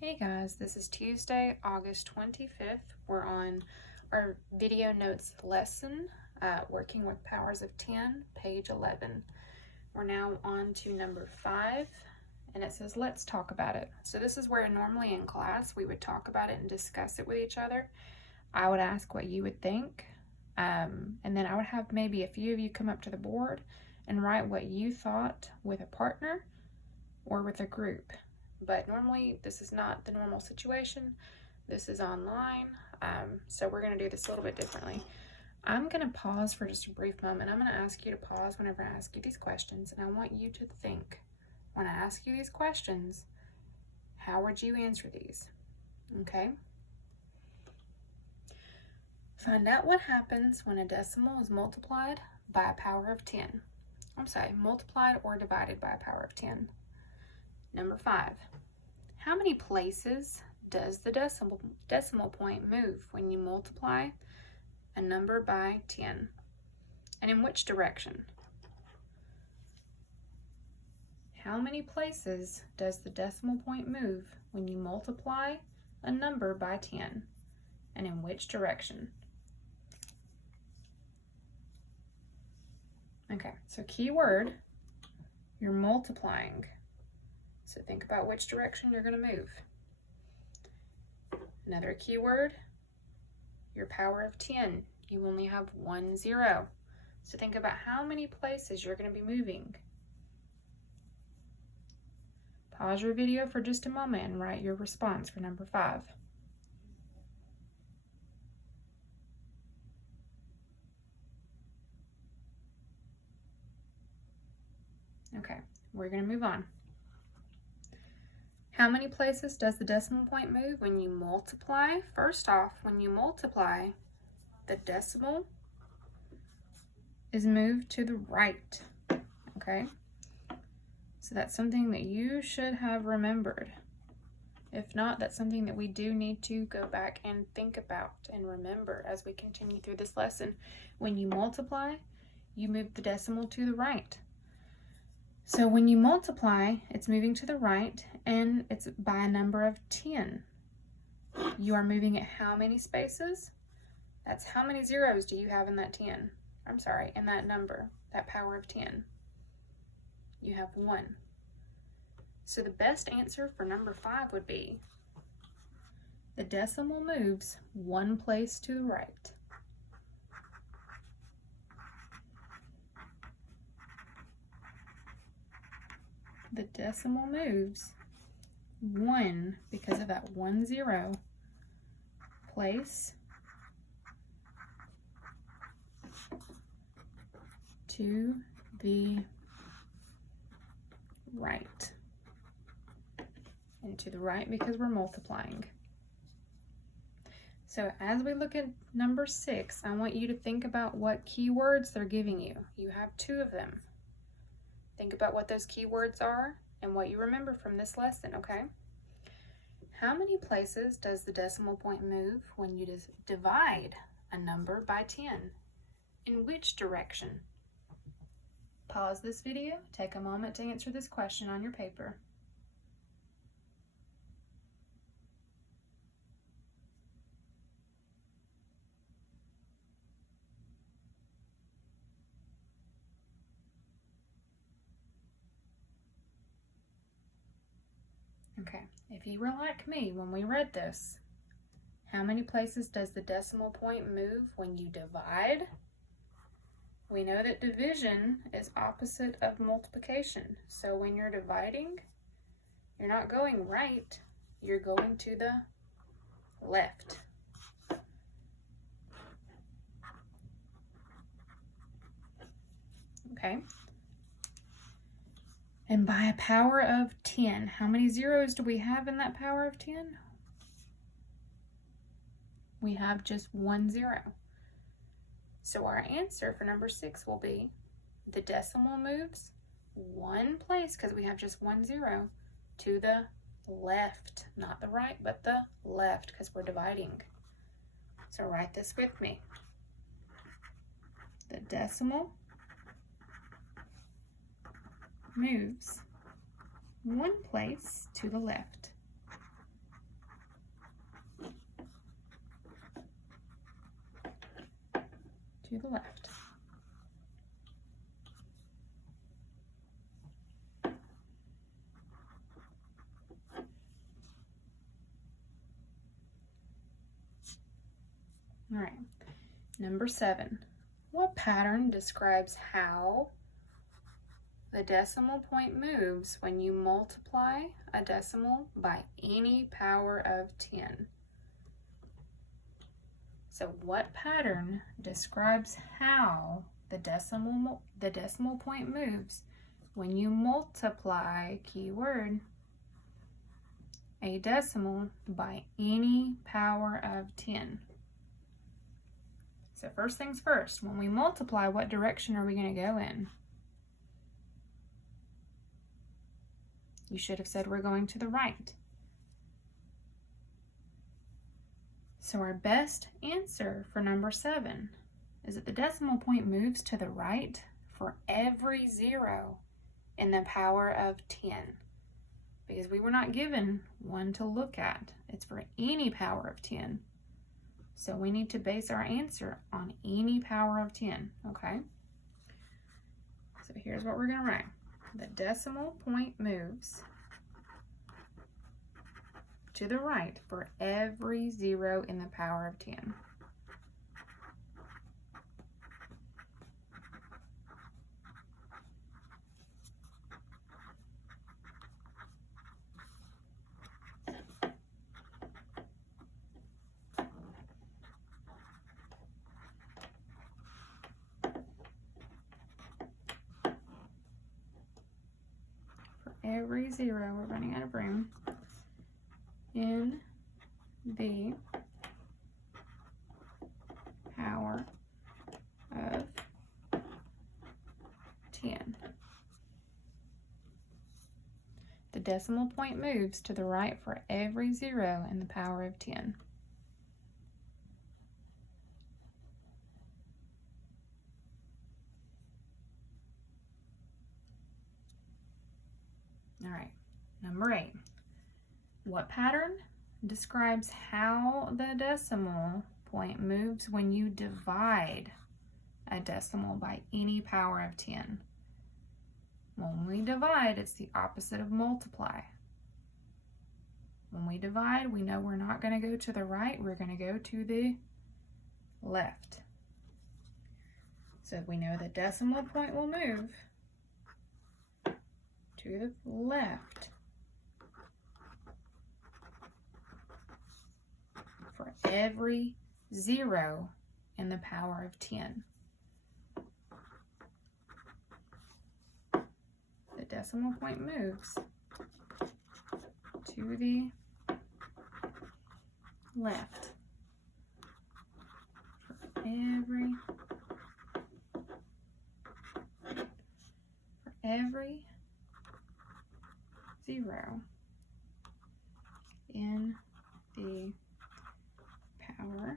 Hey guys, this is Tuesday, August 25th. We're on our video notes lesson, working with powers of 10, page 11. We're now on to number 5, and it says, let's talk about it. So this is where normally in class we would talk about it and discuss it with each other. I would ask what you would think, and then I would have maybe a few of you come up to the board and write what you thought with a partner or with a group. But normally this is not the normal situation. This is online, so we're going to do this a little bit differently. I'm going to pause for just a brief moment. I'm going to ask you to pause whenever I ask you these questions, and I want you to think, when I ask you these questions, how would you answer these? Okay? Find out what happens when a decimal is multiplied by a power of 10. I'm sorry, multiplied or divided by a power of 10. Number 5, how many places does the decimal point move when you multiply a number by 10? And in which direction? How many places does the decimal point move when you multiply a number by 10? And in which direction? Okay, so key word, you're multiplying. So think about which direction you're going to move. Another keyword, your power of 10. You only have 1 0. So think about how many places you're going to be moving. Pause your video for just a moment and write your response for number 5. Okay, we're going to move on. How many places does the decimal point move when you multiply? First off, when you multiply, the decimal is moved to the right, okay? So that's something that you should have remembered. If not, that's something that we do need to go back and think about and remember as we continue through this lesson. When you multiply, you move the decimal to the right. So when you multiply, it's moving to the right, and it's by a number of 10. You are moving it how many spaces? That's how many zeros do you have in that 10? I'm sorry, in that number, that power of 10. You have 1. So the best answer for number 5 would be the decimal moves 1 place to the right. The decimal moves 1 because of that 1 0 place to the right. And to the right because we're multiplying. So as we look at number 6, I want you to think about what keywords they're giving you. You have 2 of them. Think about what those keywords are and what you remember from this lesson, okay? How many places does the decimal point move when you divide a number by 10? In which direction? Pause this video, take a moment to answer this question on your paper. Okay, if you were like me when we read this, how many places does the decimal point move when you divide? We know that division is opposite of multiplication. So when you're dividing, you're not going right, you're going to the left. Okay. And by a power of 10, how many zeros do we have in that power of 10? We have just 1 0. So our answer for number 6 will be the decimal moves 1 place, because we have just 1 0, to the left. Not the right, but the left, because we're dividing. So write this with me. The decimal moves 1 place to the left. to the left. All right, number 7. What pattern describes how the decimal point moves when you multiply a decimal by any power of 10? So what pattern describes how the decimal point moves when you multiply, keyword, a decimal by any power of 10? So first things first, when we multiply, what direction are we going to go in? You should have said we're going to the right. So our best answer for number 7 is that the decimal point moves to the right for every 0 in the power of 10. Because we were not given one to look at. It's for any power of 10. So we need to base our answer on any power of 10, okay? So here's what we're going to write. The decimal point moves to the right for every 0 in the power of 10. Every 0, we're running out of room, in the power of 10. The decimal point moves to the right for every 0 in the power of 10. All right, number 8. What pattern describes how the decimal point moves when you divide a decimal by any power of 10? When we divide, it's the opposite of multiply. When we divide, we know we're not going to go to the right, we're going to go to the left. So we know the decimal point will move to the left for every 0 in the power of 10. The decimal point moves to the left for every 0 in the power of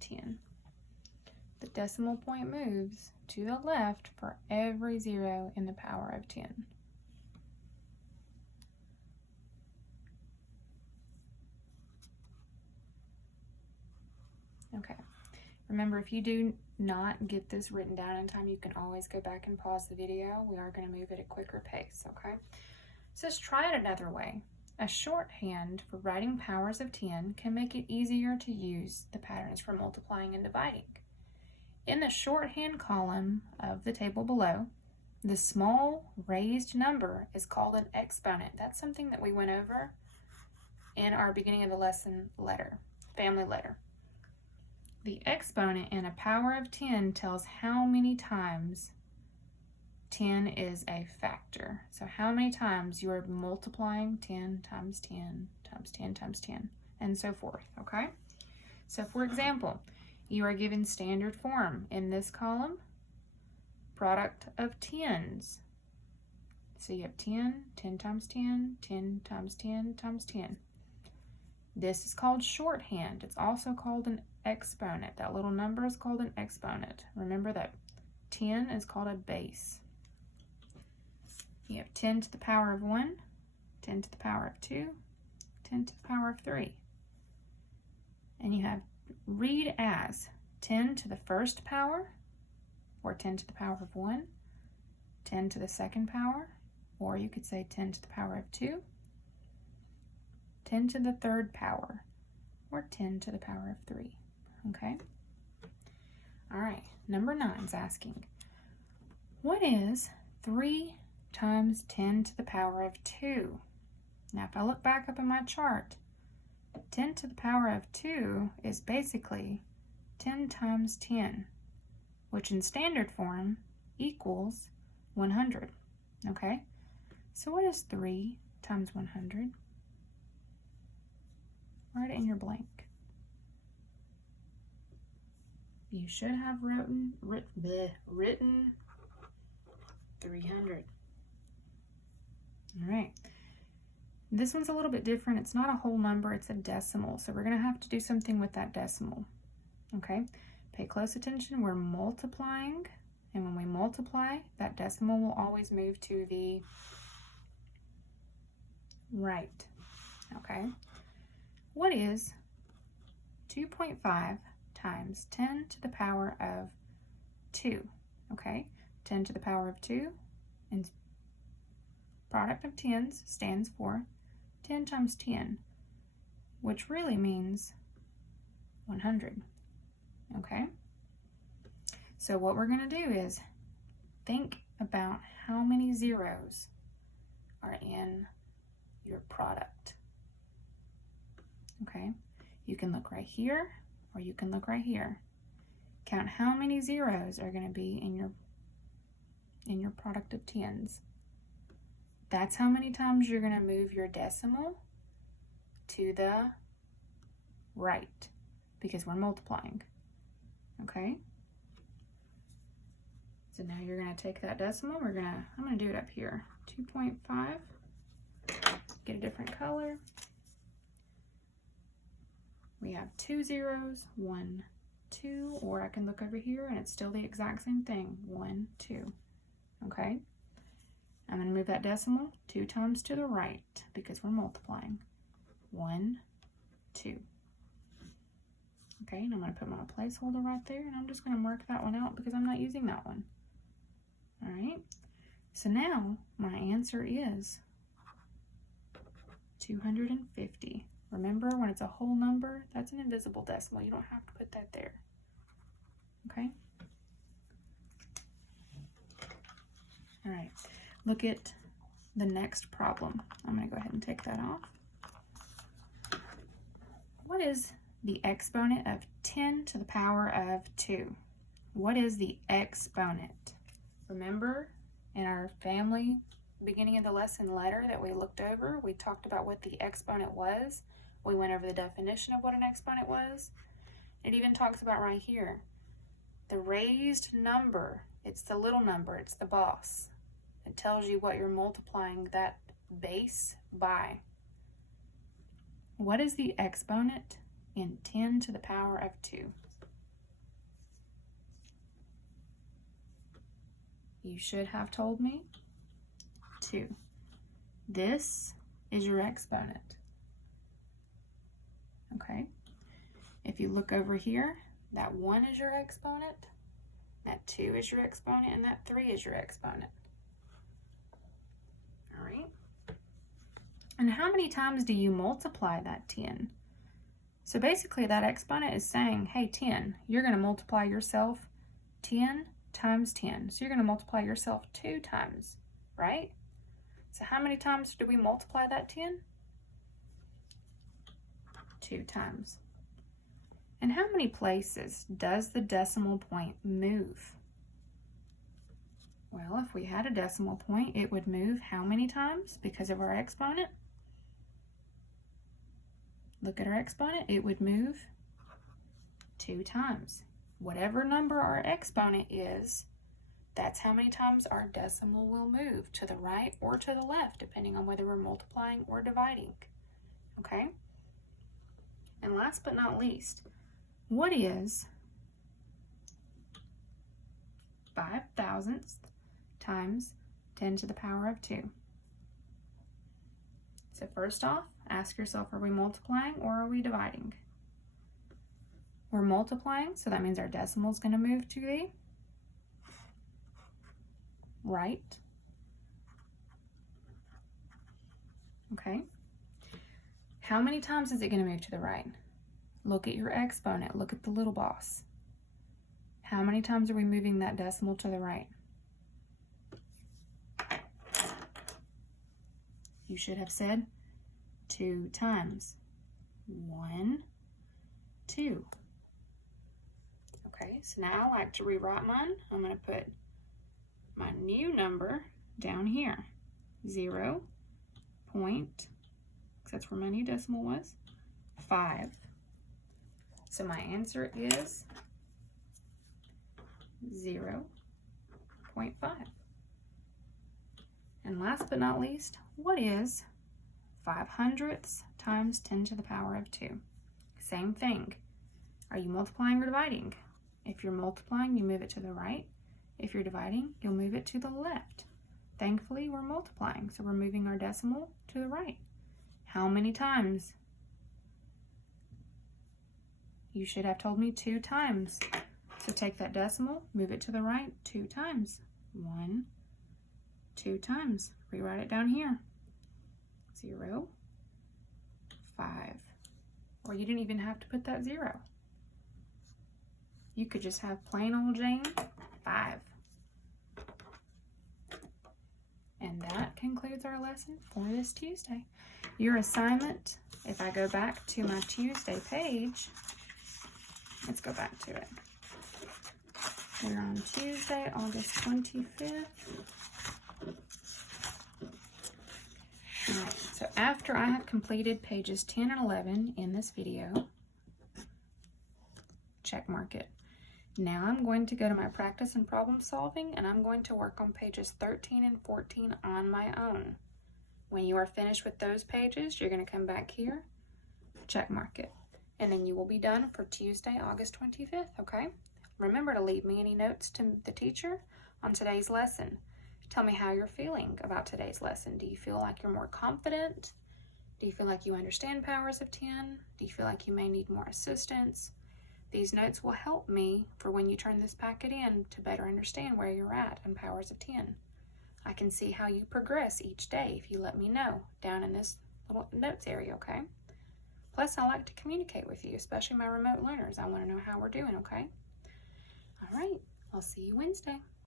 10. The decimal point moves to the left for every 0 in the power of 10. Okay. Remember, if you do not get this written down in time, you can always go back and pause the video. We are going to move at a quicker pace, okay? So let's try it another way. A shorthand for writing powers of 10 can make it easier to use the patterns for multiplying and dividing. In the shorthand column of the table below, the small raised number is called an exponent. That's something that we went over in our beginning of the lesson letter, family letter. The exponent in a power of 10 tells how many times 10 is a factor. So how many times you are multiplying 10 times 10 times 10 times 10, and so forth, okay? So for example, you are given standard form in this column, product of tens. So you have 10, 10 times 10, 10 times 10 times 10. This is called shorthand. It's also called an exponent. That little number is called an exponent. Remember that 10 is called a base. You have 10 to the power of 1, 10 to the power of 2, 10 to the power of 3. And you have read as 10 to the first power, or 10 to the power of 1, 10 to the second power, or you could say 10 to the power of 2, 10 to the third power, or 10 to the power of 3, okay? All right, number 9 is asking, what is 3 times 10 to the power of 2? Now, if I look back up in my chart, 10 to the power of 2 is basically 10 times 10, which in standard form equals 100, okay? So what is 3 times 100? Write it in your blank. You should have written 300. All right. This one's a little bit different. It's not a whole number, it's a decimal. So we're going to have to do something with that decimal. Okay? Pay close attention. We're multiplying. And when we multiply, that decimal will always move to the right. Okay? What is 2.5 times 10 to the power of 2? Okay? 10 to the power of 2 and product of tens stands for 10 times 10, which really means 100. Okay? So what we're going to do is think about how many zeros are in your product. Okay? You can look right here or you can look right here. Count how many zeros are going to be in your product of tens. That's how many times you're going to move your decimal to the right because we're multiplying. Okay? So now you're going to take that decimal. I'm going to do it up here. 2.5. Get a different color. We have 2 zeros, 1, 2, or I can look over here and it's still the exact same thing. 1, 2. Okay? I'm going to move that decimal 2 times to the right because we're multiplying. 1, 2. Okay, and I'm going to put my placeholder right there and I'm just going to mark that one out because I'm not using that one. All right, so now my answer is 250. Remember, when it's a whole number, that's an invisible decimal. You don't have to put that there. Okay? All right. Look at the next problem. I'm going to go ahead and take that off. What is the exponent of 10 to the power of 2? What is the exponent? Remember, in our family beginning of the lesson letter that we looked over, we talked about what the exponent was. We went over the definition of what an exponent was. It even talks about right here, the raised number. It's the little number, it's the boss. It tells you what you're multiplying that base by. What is the exponent in 10 to the power of 2? You should have told me 2. This is your exponent. Okay? If you look over here, that 1 is your exponent, that 2 is your exponent, and that 3 is your exponent. All right? And how many times do you multiply that 10? So basically that exponent is saying, hey, 10, you're going to multiply yourself 10 times 10. So you're going to multiply yourself 2 times, right? So how many times do we multiply that 10? 2 times. And how many places does the decimal point move? Well, if we had a decimal point, it would move how many times because of our exponent? Look at our exponent. It would move 2 times. Whatever number our exponent is, that's how many times our decimal will move, to the right or to the left, depending on whether we're multiplying or dividing. Okay? And last but not least, what is 5 thousandths times 10 to the power of 2? So first off, ask yourself, are we multiplying or are we dividing? We're multiplying, so that means our decimal is going to move to the right. Okay. How many times is it going to move to the right? Look at your exponent. Look at the little boss. How many times are we moving that decimal to the right? You should have said 2 times. 1, 2. Okay, so now I like to rewrite mine. I'm going to put my new number down here. 0 point, because that's where my new decimal was, 5. So my answer is 0.5. And last but not least, what is 5/100 times 10 to the power of 2? Same thing. Are you multiplying or dividing? If you're multiplying, you move it to the right. If you're dividing, you'll move it to the left. Thankfully, we're multiplying, so we're moving our decimal to the right. How many times? You should have told me 2 times. So take that decimal, move it to the right 2 times. 1, 2 times. Rewrite it down here. 0, 5. Or you didn't even have to put that 0. You could just have plain old Jane 5. And that concludes our lesson for this Tuesday. Your assignment, if I go back to my Tuesday page, let's go back to it. We're on Tuesday, August 25th. All right, so after I have completed pages 10 and 11 in this video, check mark it. Now I'm going to go to my practice and problem solving, and I'm going to work on pages 13 and 14 on my own. When you are finished with those pages, you're going to come back here, check mark it, and then you will be done for Tuesday, August 25th, okay? Remember to leave me any notes to the teacher on today's lesson. Tell me how you're feeling about today's lesson. Do you feel like you're more confident? Do you feel like you understand powers of 10? Do you feel like you may need more assistance? These notes will help me for when you turn this packet in to better understand where you're at in powers of 10. I can see how you progress each day if you let me know down in this little notes area, okay? Plus, I like to communicate with you, especially my remote learners. I want to know how we're doing, okay? All right, I'll see you Wednesday.